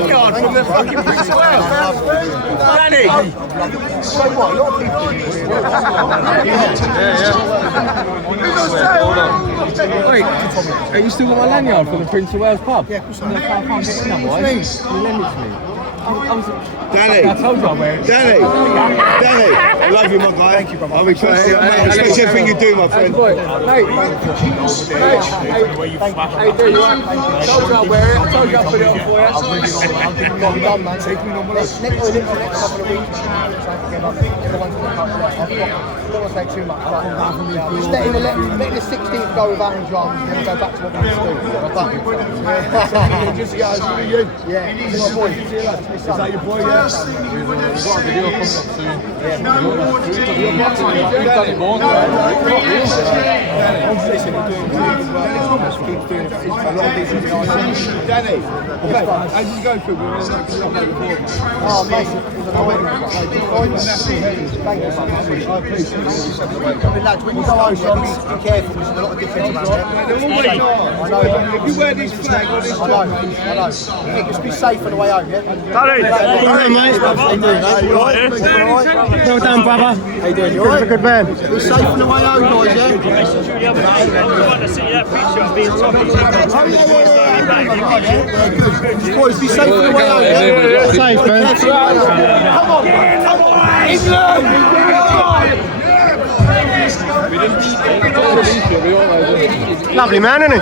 lanyard from the fucking Prince of Wales. Danny! So what? A lot of people Wait, you still got my lanyard from the Prince of Wales pub? Yeah, of course I I can't get it now, boy. You lend it to me. Danny! I told you I wear it. Danny! Danny! I love you, my guy. Thank you, brother. I respect everything you do, my friend. Mate, how you doing? I told you I wear it. I told you I put it on for you. I'll give you one. Done, man. Take me normal. Next couple of weeks. Everyone's going to cut left. I don't want to say too much. Just let the 16th go without him drums, and then go back to what we used to do. Just go. Yeah, it's my boy. Is that your boy? Yeah. We've got a video coming up soon. Yeah. You've done it more. Danny, how did you go through? Oh, mate, thank you so much. Lads, when you go over, be careful. There's a lot of difference about it. I know. If you wear this flag on this I know. Just be safe on the way home, yeah? Danny! Alright, mate. How you doing, mate? You alright? Well done, brother. How you doing? You alright? Good man. Be safe on the way home, guys, yeah? Boys, be safe on the way home, yeah? Safe, man. Come on, England! Lovely man, isn't he?